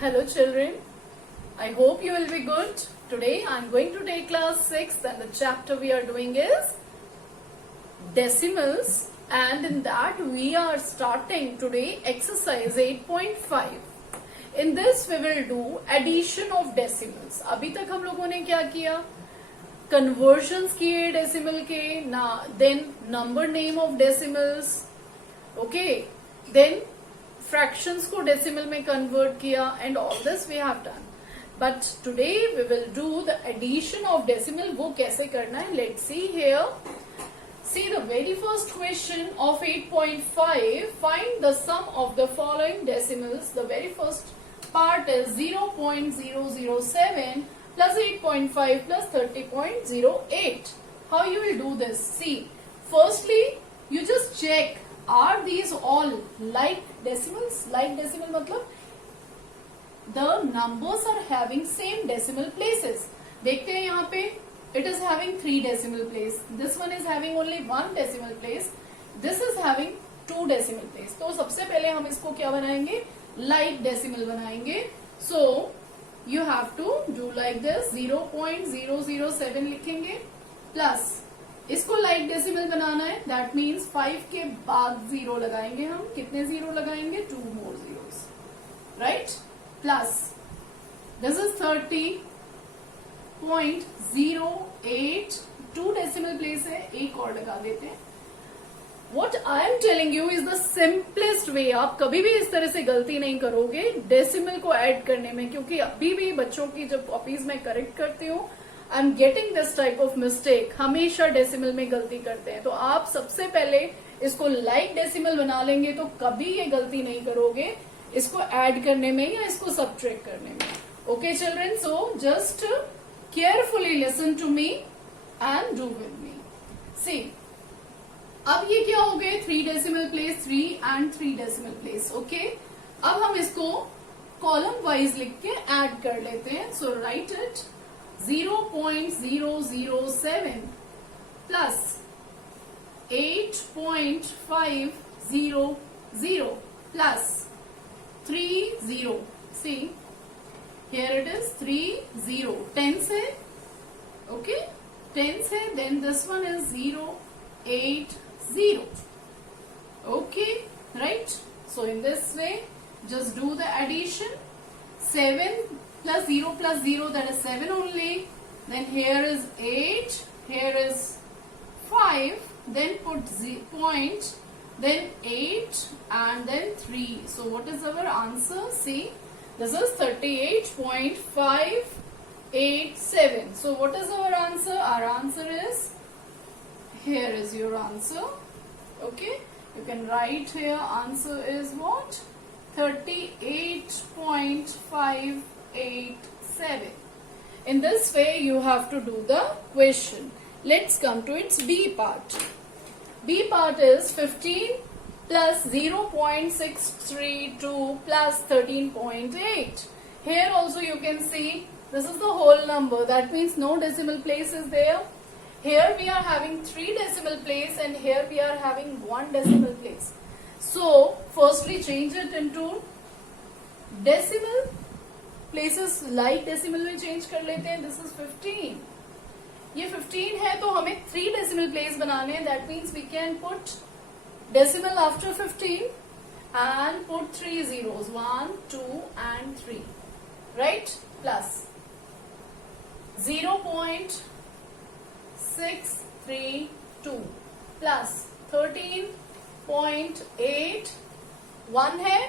Hello children, I hope you will be good. Today I am going to take class 6 and the chapter we are doing is decimals, and in that we are starting today exercise 8.5. In this we will do addition of decimals. अभी तक हम लोगों ने क्या किया? Conversions किए decimal के ना, then number name of decimals, okay, then fractions को decimal में convert किया, and all this we have done. But today we will do the addition of decimal. वो कैसे करना है? Let's see here. See the very first question of 8.5. Find the sum of the following decimals. The very first part is 0.007 plus 8.5 plus 30.08. How you will do this? See, firstly you just check, are these all like decimals? Like decimal matlab the numbers are having same decimal places. देखते हैं यहाँ पे it is having 3 decimal place. This one is having only 1 decimal place. This is having 2 decimal place. तो सबसे पहले हम इसको क्या बनाएंगे? Like decimal बनाएंगे. So you have to do like this. 0.007 लिखेंगे plus इसको like decimal बनाना है. That means 5 के बाद 0 लगाएंगे हम. कितने 0 लगाएंगे? 2 more zeros, right? Plus this is 30.08. 2 decimal place है, एक और लगा देते हैं. What I am telling you is the simplest way. आप कभी भी इस तरह से गलती नहीं करोगे डेसिमल को ऐड करने में, क्योंकि अभी भी बच्चों की जब कॉपीज में करेक्ट करती हूँ I am getting this type of mistake. हमेशा डेसिमल में गलती करते हैं. तो आप सबसे पहले इसको लाइक डेसिमल बना लेंगे तो कभी ये गलती नहीं करोगे इसको ऐड करने में या इसको सब्ट्रैक्ट करने में. Okay children, so just carefully listen to me and do with me. See, अब ये क्या हो गए? 3 decimal place, 3 and 3 decimal place. Okay, अब हम इसको कॉलम वाइज लिख के ऐड कर लेते हैं. सो right it. 0.007 plus 8.500 plus 30. See, here it is 30. Tens है, okay? Tens है. Then this one is 0.80. Okay, right? So in this way, just do the addition. 7 plus 0 plus 0, that is 7 only. Then here is 8. Here is 5. Then put point. Then 8 and then 3. So what is our answer? See, this is 38.587. So what is our answer? Our answer is, here is your answer. Okay, you can write here, answer is what? 38.587. In this way you have to do the question. Let's come to its B part. B part is 15 plus 0.632 plus 13.8. Here also you can see this is the whole number. That means no decimal place is there. Here we are having 3 decimal place and here we are having 1 decimal place. So firstly change it into decimal places. Like decimal में change कर लेते हैं. This is 15. ये 15 है तो हमें 3 decimal place बनाने हैं. That means we can put decimal after 15 and put 3 zeros, 1, 2 and 3, right? Plus 0.632 plus 13.8. 1 है,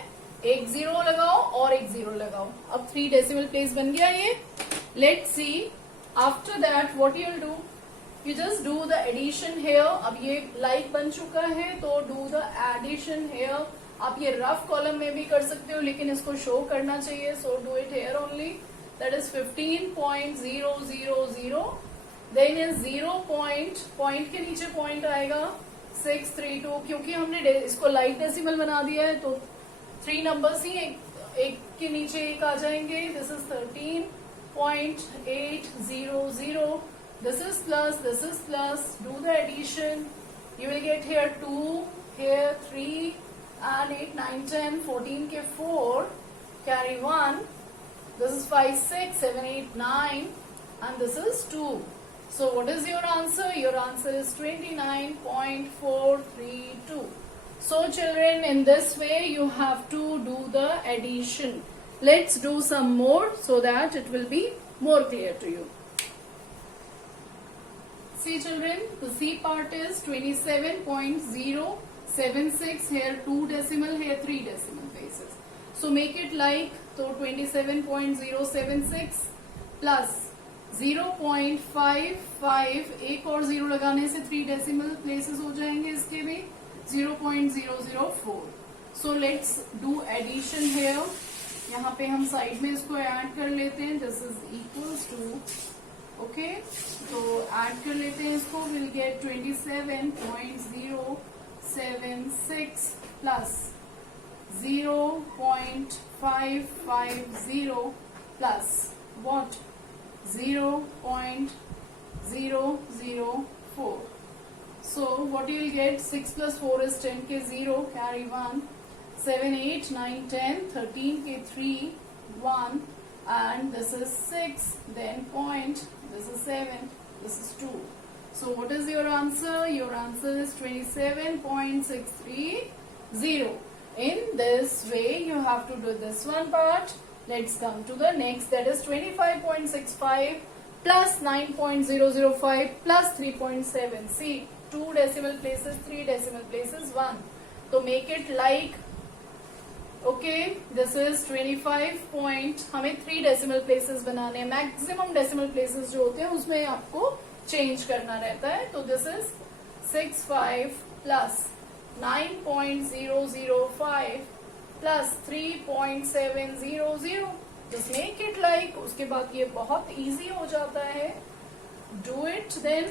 एक 0 लगाओ और एक 0 लगाओ. अब 3 decimal place बन गया ये. Let's see. After that what you will do? You just do the addition here. अब ये like बन चुका है तो do the addition here. आप ये rough column में भी कर सकते हो लेकिन इसको show करना चाहिए, so do it here only. That is 15.000. Then is 0 point के नीचे point आएगा 632. क्योंकि हमने इसको like decimal बना दिया है तो 3 numbers ही एक के नीचे एक आ जाएंगे. This is 13.800. This is plus, this is plus. Do the addition. You will get here 2, here 3 and 8, 9, 10, 14 के 4, carry 1 This is 5, 6, 7, 8, 9, and this is 2. So what is your answer? Your answer is 29.432. So children, in this way you have to do the addition. Let's do some more so that it will be more clear to you. See children, the C part is 27.076. Here 2 decimal, here 3 decimal places. So make it like, so 27.076 plus 0.55, एक और 0 लगाने से 3 decimal places हो जाएंगे इसके भी 0.004. So let's do addition here. यहाँ पे हम साइड में इसको ऐड कर लेते हैं. This is equals to, okay, तो ऐड कर लेते हैं इसको. We'll get 27.076 plus 0.550 plus what? 0.004. So what you will get? 6 plus 4 is 10 ke 0, carry 1. 7, 8, 9, 10, 13 ke 3, 1, and this is 6, then point, this is 7, this is 2. So what is your answer? Your answer is 27.630. In this way you have to do this one part. Let's come to the next, that is 25.65 plus 9.005 plus 3.7. See, 2 decimal places, 3 decimal places, 1. So make it like, okay, this is 25 point, हमें 3 decimal places बनाने हैं. Maximum decimal places जो होते हैं उसमें आपको change करना रहता है. तो this is 65 plus 9.005 plus 3.700. Just make it like, उसके बाद ये बहुत easy हो जाता है. Do it then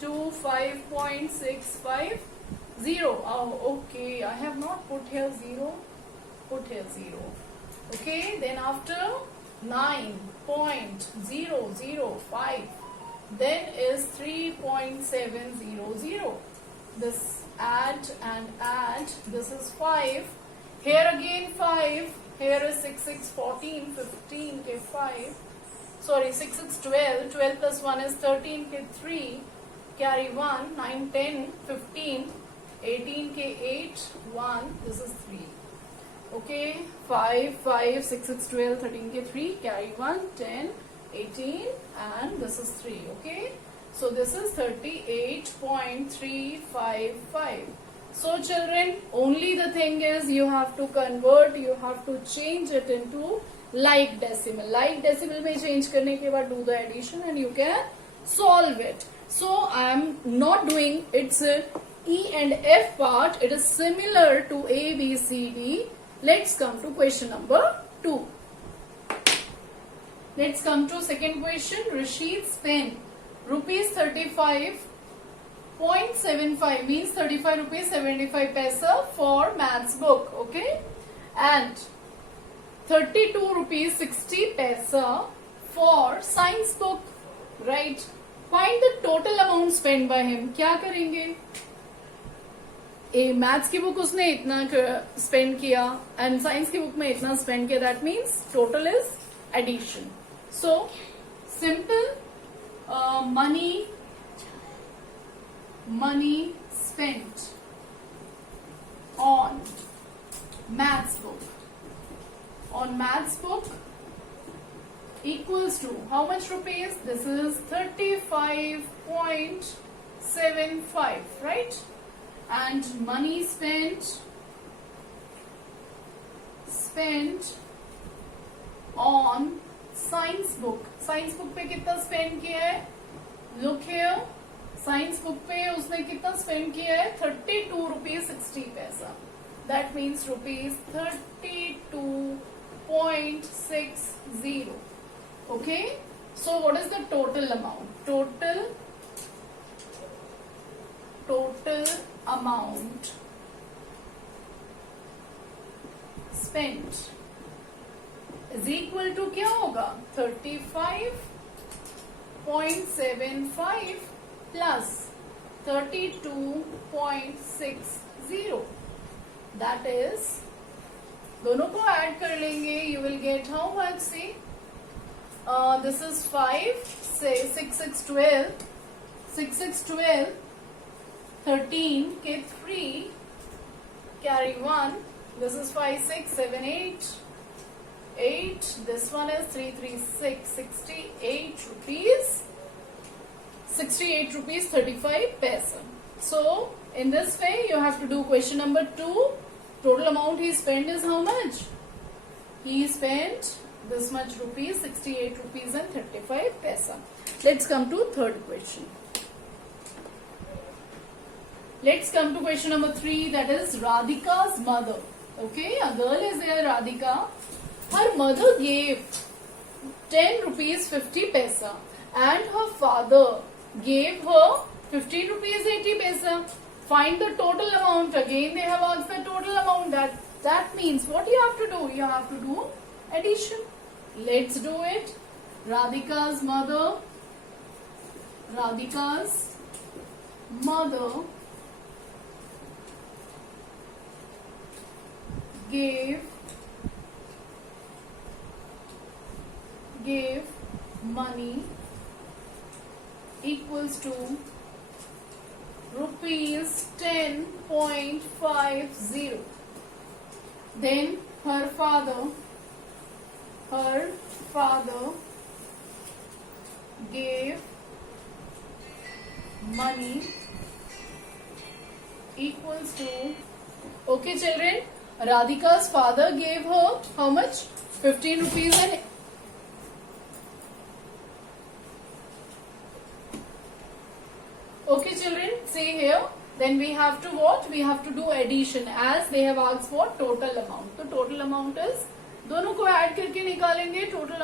to 5.650. Oh, okay, I have not put here 0. Put here 0. Okay, then after 9.005, then is 3.700. This add and add. This is 5. Here again 5. Here is 6, 6, 14, 15 ke 5. Sorry, 6, 6, 12. 12 plus 1 is 13 ke 3. Carry 1. 9, 10, 15. 18 ke 8, 1. This is 3. Okay, 5, 5, 6, 6, 12, 13 ke 3. Carry 1, 10, 18, and this is 3. Okay, so this is 38.355. So children, only the thing is you have to convert, you have to change it into like decimal. Like decimal में change करने के बाद do the addition and you can solve it. So I am not doing its E and F part. It is similar to A, B, C, D. Let's come to question number 2. Let's come to second question. Rashid's pen, rupees 35.75 means 35 rupees 75 paisa for maths book, okay, and 32 rupees 60 paisa for science book, right? Find the total amount spent by him. क्या करेंगे? Maths की book उसने इतना spend किया and science की book में इतना spend किया. That means total is addition. So simple money spent on maths book equals to how much rupees? This is 35.75, right? And money spent on science book. Science book पे कितना spend किया है? Look here. Science book पे उसने कितना spend किया है? 32 rupees 60 paisa. That means rupees 32.60. Okay, so what is the total amount? Total amount spent is equal to क्या होगा? 35.75 plus 32.60. That is, दोनों को ऐड कर लेंगे. You will get how much? See, This is 5, say 6, 6, 12. 6, 6, 12. 13, k 3, carry 1. This is 5, 6, 7, 8. 8. This one is 3, 3, 6. 68 rupees. 68 rupees 35 paisa. So, in this way, you have to do question number 2. Total amount he spent is how much? He spent this much rupees, 68 rupees and 35 paisa. Let's come to third question. Let's come to question number 3, that is Radhika's mother. Okay, a girl is there, Radhika. Her mother gave 10 rupees 50 paisa and her father gave her 15 rupees 80 paisa. Find the total amount. Again, they have asked the total amount. That means what you have to do? You have to do addition. Let's do it. Radhika's mother gave money equals to rupees 10.50. Then her father gave money equals to, okay children, Radhika's father gave her how much? 15 rupees and okay children, see here, then we have to what? We have to do addition as they have asked what? Total amount. So total amount is, दोनों को add करके निकालेंगे total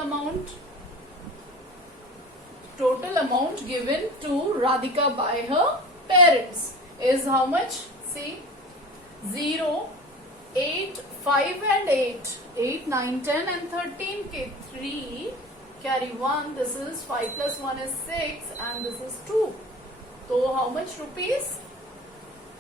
amount given to Radhika by her parents is how much? See, 0, 8, 5 and 8. 8, 9, 10 and 13, k 3, carry 1. This is 5 plus 1 is 6 and this is 2. So how much rupees?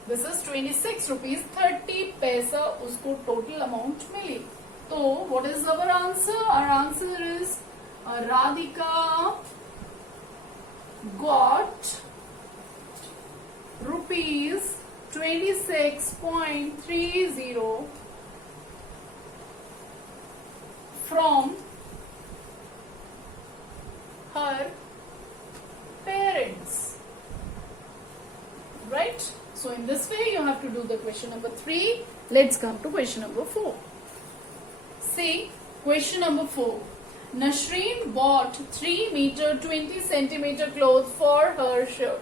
This is 26 rupees 30 paisa usko total amount mili. So what is our answer? Our answer is Radhika got rupees 26.30 from her parents. Right? So in this way you have to do the question number 3. Let's come to question number 4. See, question number 4. Nasreen bought 3 meter 20 centimeter cloth for her shirt.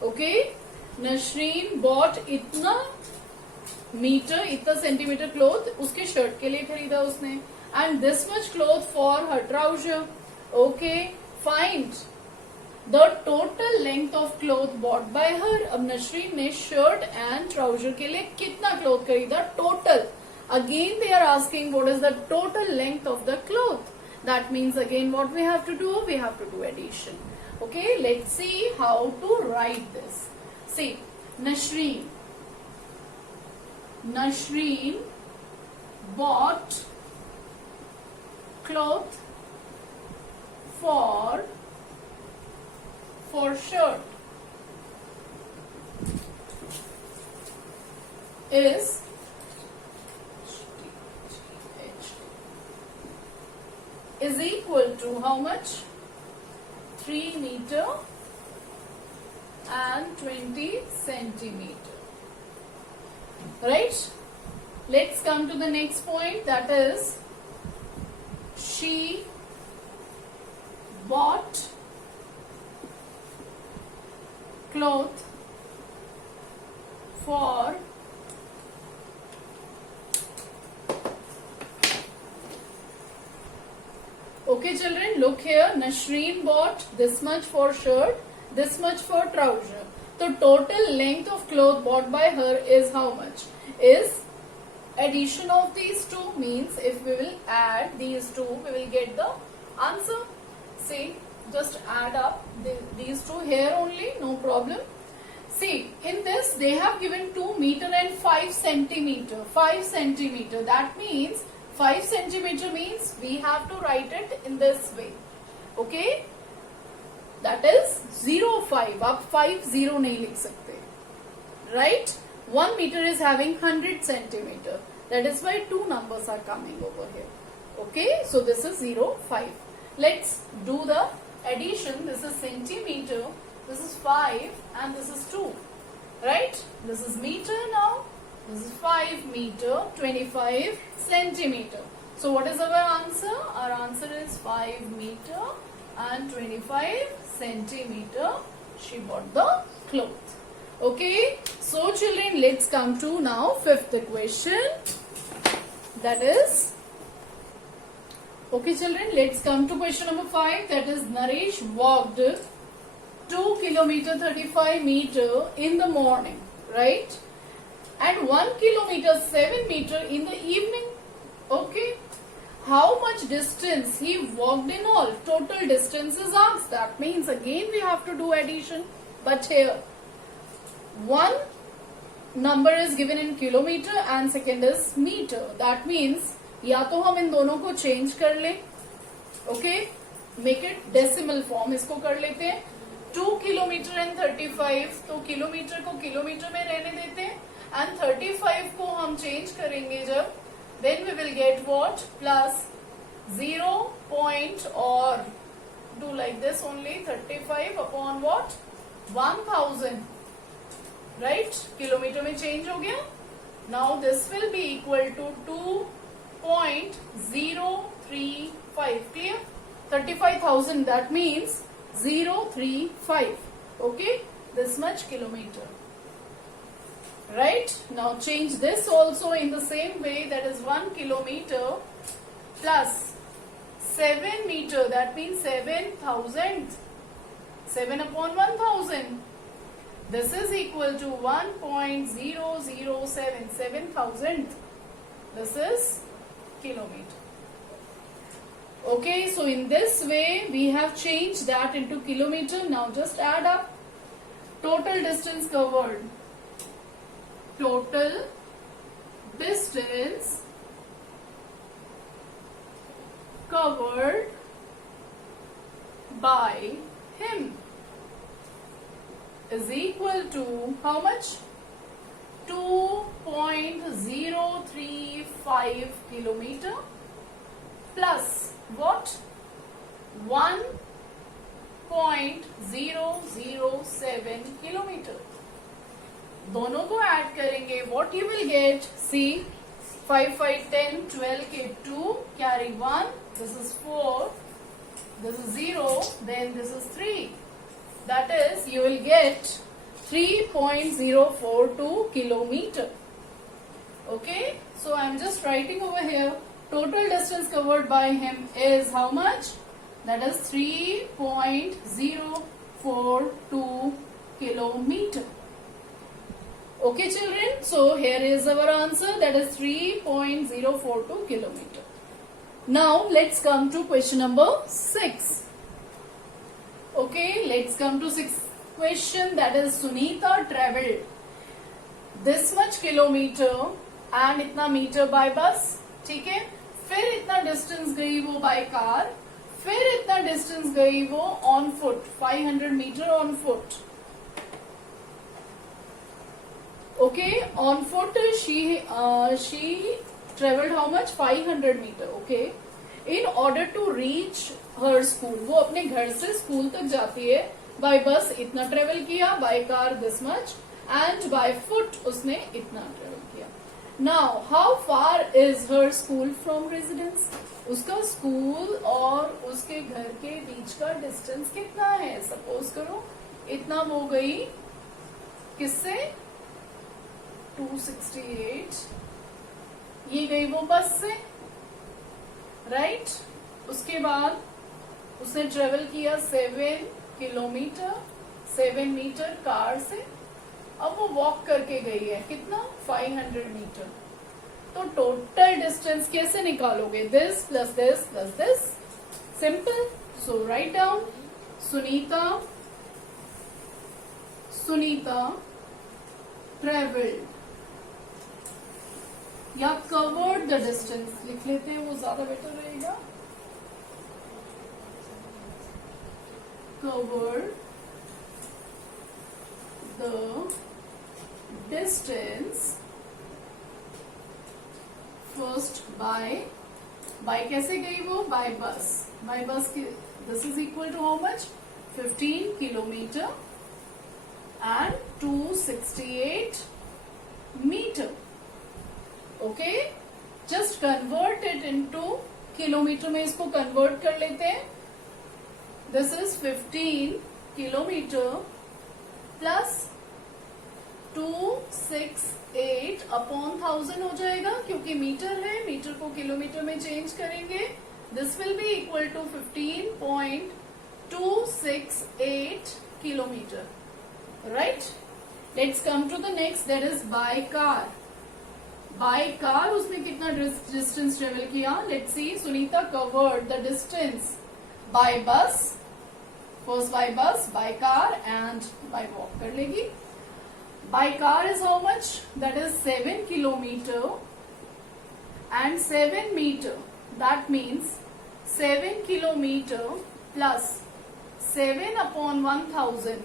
Okay? Nasreen bought इतना metre इतना centimetre cloth उसके shirt के लिए खरीदा उसने and this much cloth for her trouser. Okay, find the total length of cloth bought by her. अब नशरीन ने shirt and trouser के लिए कितना क्लोथ खरीदा total. Again they are asking what is the total length of the cloth. That means again what we have to do? We have to do addition. Okay, let's see how to write this. See, Nasreen bought cloth for shirt is equal to how much? 3 meter and 20 centimeter. Right? Let's come to the next point, that is she bought cloth for okay children, look here, Nasreen bought this much for shirt, this much for trouser. The total length of cloth bought by her is how much? Is addition of these two, means if we will add these two, we will get the answer. See, just add up these two here only, no problem. See, in this they have given 2 meter and 5 centimeter. 5 centimeter, that means 5 centimeter means we have to write it in this way. Okay, that is 0.5. आप 50 नहीं लिख सकते, right? 1 meter is having 100 centimeter. That is why two numbers are coming over here. Okay, so this is 0.5. Let's do the addition. This is centimeter, this is 5, and this is 2. Right? This is meter now. This is 5 meter, 25 centimeter. So what is our answer? Our answer is 5 meter and 25 centimeter. She bought the cloth. Okay. So children, let's come to now fifth question. That is, okay children, let's come to question number 5. That is, Naresh walked 2 kilometer 35 meter in the morning, right? And 1 kilometer 7 meter in the evening. Okay. How much distance he walked in all? Total distance is asked. That means again we have to do addition. But here, one number is given in kilometer and second is meter. That means या तो हम इन दोनों को change कर ले, okay, make it decimal form, इसको कर लेते हैं 2 किलोमीटर एंड 35, तो किलोमीटर को किलोमीटर में रहने देते हैं एंड 35 को हम चेंज करेंगे जब, then we will get what, plus 0 point और do like this only, 35 upon what, 1000, right? Kilometre में चेंज हो गया. Now this will be equal to 2.035. clear? 35,000, that means 035. okay, this much kilometer, right? Now change this also in the same way, that is 1 kilometer plus 7 meter, that means 7,000, 7 upon 1000. This is equal to 1.007, 7,000. This is kilometer. Okay, so in this way we have changed that into kilometer. Now just add up total distance covered. Total distance covered by him is equal to how much? 2.035 kilometer plus what? 1.007 kilometer. दोनों को add करेंगे, what you will get? See, 5, 5, 10, 12 के 2, carry 1, this is 4, this is 0, then this is 3. That is, you will get 3.042 kilometer. Okay, so I am just writing over here, total distance covered by him is how much? That is 3.042 kilometer. Okay children, so here is our answer, that is 3.042 kilometer. Now let's come to question number 6. Okay, let's come to 6th question. That is, Sunita traveled this much kilometer and इतना metre by bus. ठीक है, फिर इतना distance गई वो by car, फिर इतना distance गई वो on foot, 500 meter on foot. Okay, on foot she traveled how much? 500 meter. Okay, in order to reach her school, वो अपने घर से स्कूल तक जाती है, by bus इतना ट्रेवल किया, by car this much, and by foot उसने इतना ट्रेवल किया. Now how far is her school from residence? उसका स्कूल और उसके घर के बीच का डिस्टेंस कितना है? सपोज करो इतना वो गई किससे? 268. ये गई वो बस से, राइट? उसके बाद उसने ट्रेवल किया 7 किलोमीटर, 7 मीटर कार से. अब वो वॉक करके गई है कितना? 500 मीटर. तो टोटल डिस्टेंस कैसे निकालोगे? This plus this plus this. Simple. So write down, Sunita travelled, या कवर्ड द डिस्टेंस लिख लेते हैं, वो ज्यादा बेटर रहेगा. covered the distance first by कैसे गई वो, by bus की this is equal to how much, 15 kilometer and 268 meter. Okay, just convert it into kilometre में, इसको कन्वर्ट कर लेते हैं. This is 15 kilometre plus 268 upon 1000 हो जाएगा, क्योंकि मीटर है, मीटर को किलोमीटर में चेंज करेंगे. This will be equal to 15.268 kilometre. Right, let's come to the next, that is by car. By car उसने कितना डिस्टेंस ट्रेवल किया. Let's see, Sunita covered the distance by bus, first by bus, by car and by walk कर लेगी. By car is how much, that is 7 kilometre and 7 metre. That means 7 kilometre plus 7 upon 1000.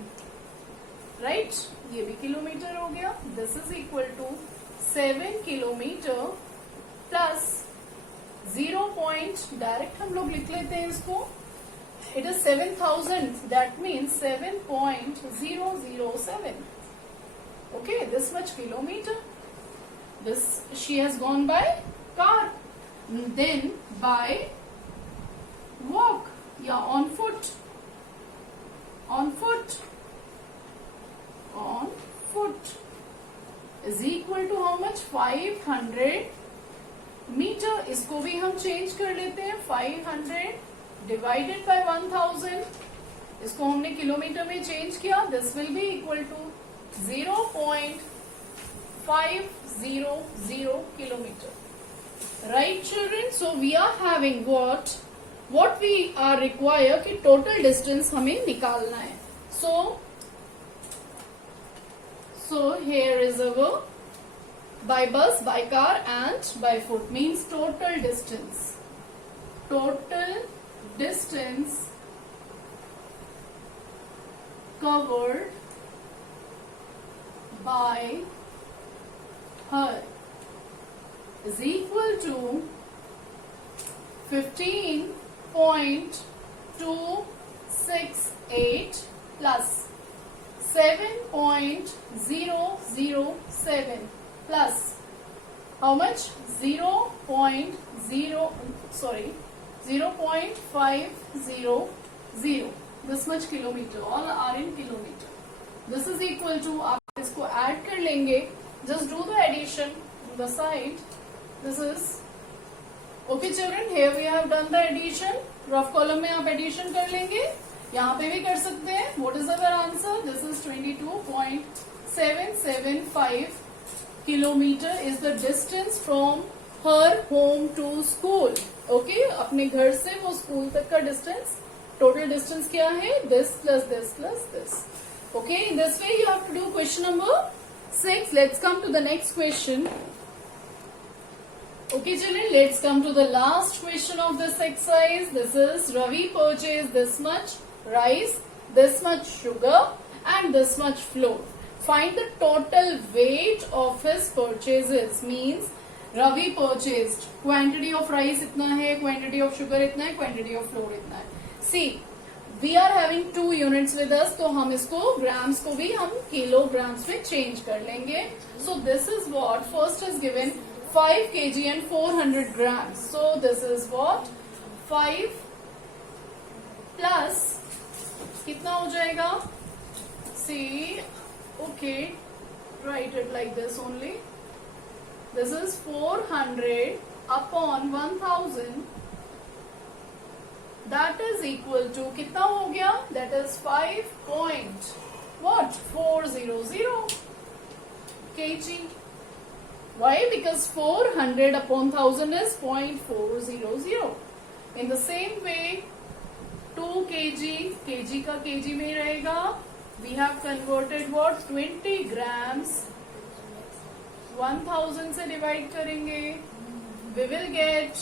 Right, ये भी kilometre हो गया. This is equal to 7 kilometre plus 0 point, direct हम लोग लिख लेते हैं इसको. It is 7000, that means 7.007. Okay, this much kilometre. This she has gone by car. Then by walk या on foot. On foot is equal to how much, 500 metre. इसको भी हम चेंज कर लेते हैं. 500 डिवाइडेड बाय 1000, इसको हमने किलोमीटर में चेंज किया. This will be equal to 0.500 kilometre. Right children, so we are having what we are require कि टोटल डिस्टेंस हमें निकालना है. So here is our by bus, by car and by foot, means total distance. Total distance covered by her is equal to 15.268 plus 7.007 plus how much, 0.500. This much kilometer, all are in kilometer. This is equal to, आप इसको add कर लेंगे. Just do the addition on the side. This is okay children, here we have done the addition. Rough column में आप addition कर लेंगे, यहाँ पे भी कर सकते हैं. What is our answer? This is 22.775 kilometer is the distance from her home to school. Okay, अपने घर से वो स्कूल तक का distance. Total distance क्या है? This plus this plus this. Okay, in this way you have to do question number 6. Let's come to the next question. Okay children, let's come to the last question of this exercise. This is Ravi purchased this much rice, this much sugar and this much flour. Find the total weight of his purchases. Means Ravi purchased quantity of rice इतना है, quantity of sugar इतना है, quantity of flour इतना है. See, we are having 2 units with us, तो हम इसको grams को भी हम kilograms में change कर लेंगे. So this is what first is given 5 kg and 400 grams. So this is what 5 plus कितना हो जाएगा? See, okay, write it like this only. This is 400 upon 1000. That is equal to कितना हो गया? That is 5.400 kg. Why? Because 400 upon 1000 is 0.400. In the same way, 2 kg, kg का kg में रहेगा. We have converted what? 20 grams. 1000 से divide करेंगे. We will get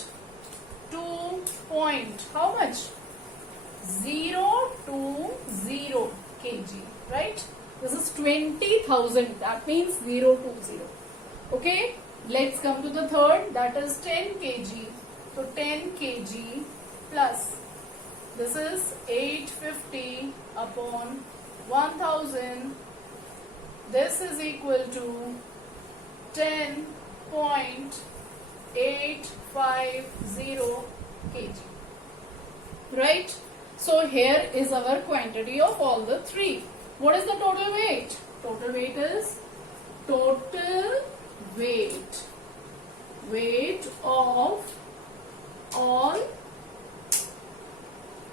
2 point. How much? 020 kg, right? This is 20,000. That means 020. Okay. Let's come to the third. That is 10 kg. So 10 kg plus. This is 850 upon 1000. This is equal to 10.850 kg. Right? So here is our quantity of all the three. What is the total weight? Total weight is total weight of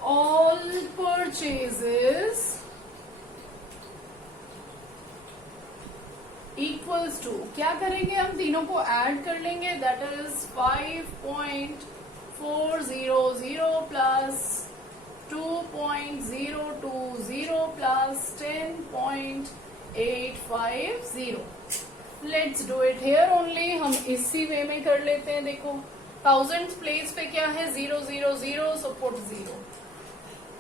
all purchases equals to, क्या करेंगे हम तीनों को add कर लेंगे, that is 5.400 plus 2.020 plus 10.850. Let's do it here only. हम इसी वे में कर लेते हैं. देखो 1000 प्लेस पे क्या है 000, so put 0.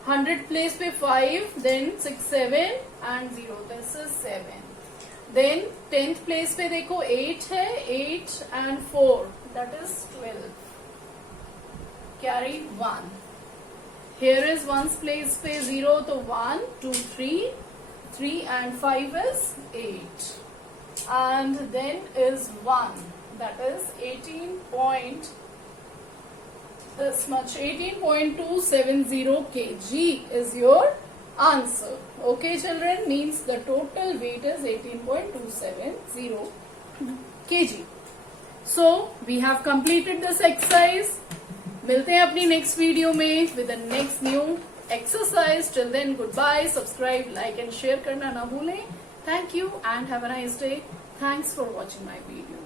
100 प्लेस पे 5, then 6 7 and 0. This is 7. Then 10th place पे देखो 8 है, 8 and 4, that is 12. Carry 1. Here is 1's place पे 0, तो 1, 2, 3, 3 and 5 is 8. And then is 1, that is 18.270 kg is your answer. Okay children, means the total weight is 18.270 kg. So we have completed this exercise. मिलते हैं अपनी next video में with the next new exercise. Till then, goodbye. Subscribe, like and share करना ना भूलें. Thank you and have a nice day. Thanks for watching my video.